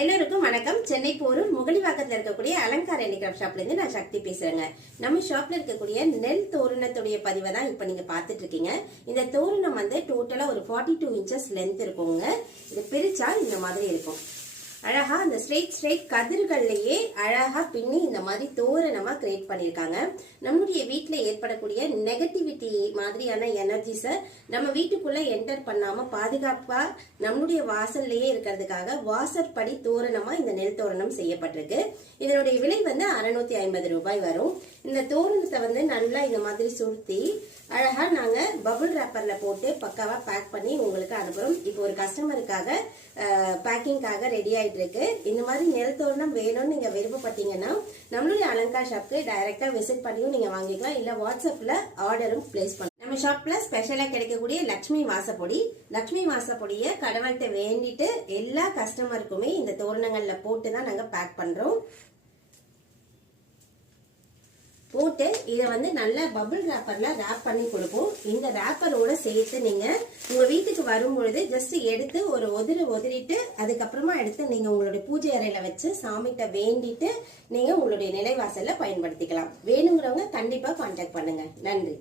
எல்லாருக்கும் வணக்கம். சென்னை போரூர் முகலிவாக்கத்துல இருக்கக்கூடிய அலங்கார ஹேண்டிகிராஃப்ட் ஷாப்ல இருந்து நான் சக்தி பேசுறேங்க. நம்ம ஷாப்ல இருக்கக்கூடிய நெல் தோரணத்துடைய பதிவை தான் இப்ப நீங்க பாத்துட்டு இருக்கீங்க. இந்த தோரணம் வந்து டோட்டலா ஒரு 42 இன்ச்சஸ் லென்த் இருக்குங்க. இது பிரிச்சா இந்த மாதிரி இருக்கும். அழகா அந்த ஸ்ட்ரெயிட் கதிர்கள்லயே அழகா பின்னி இந்த மாதிரி தோரணமா கிரியேட் பண்ணிருக்காங்க. நம்மளுடைய வீட்டுல ஏற்படக்கூடிய நெகட்டிவிட்டி மாதிரியான எனர்ஜிஸ நம்ம வீட்டுக்குள்ள என்டர் பண்ணாம பாதுகாப்பா நம்மளுடைய வாசல்லையே இருக்கிறதுக்காக வாசற்படி தோரணமா இந்த நெல் தோரணம் செய்யப்பட்டிருக்கு. இதனுடைய விலை வந்து 650 ரூபாய் வரும். இந்த தோரணத்தை வந்து நல்லா இந்த மாதிரி சுருத்தி அழகா நாங்க பபுள் ரேப்பர்ல போட்டு பக்காவா பேக் பண்ணி உங்களுக்கு அனுப்புறோம். இப்போ ஒரு கஸ்டமருக்காக பேக்கிங்காக ரெடி ஆயிட்டு இருக்கு. இந்த மாதிரி நெல் தோரணம் வேணும்னு நீங்க விருப்பப்பட்டீங்கன்னா நம்மளுடைய அலங்கார் ஷாப்க்கு டைரக்டா விசிட் பண்ணியும் நீங்க வாங்கிக்கலாம். இல்ல வாட்ஸ்அப்ல ஆர்டரும் பிளேஸ் பண்ணலாம். நம்ம ஷாப்ல ஸ்பெஷலா கிடைக்கக்கூடிய லட்சுமி வாசப்பொடியை கடவுள்கிட்ட வேண்டிட்டு எல்லா கஸ்டமருக்குமே இந்த தோரணங்கள்ல போட்டு தான் நாங்க பேக் பண்றோம். போட்டு இதை வந்து நல்ல பபுள் ரேப்பர்ல ரேப் பண்ணி கொடுப்போம். இந்த ரேப்பரோட சேர்த்து நீங்க உங்க வீட்டுக்கு வரும் பொழுது ஜஸ்ட் எடுத்து ஒரு உதிரிட்டு அதுக்கப்புறமா எடுத்து நீங்க உங்களுடைய பூஜை அறையில வச்சு சாமிகிட்ட வேண்டிட்டு நீங்க உங்களுடைய நிலைவாசல்ல பயன்படுத்திக்கலாம். வேணுங்கிறவங்க கண்டிப்பா கான்டாக்ட் பண்ணுங்க. நன்றி.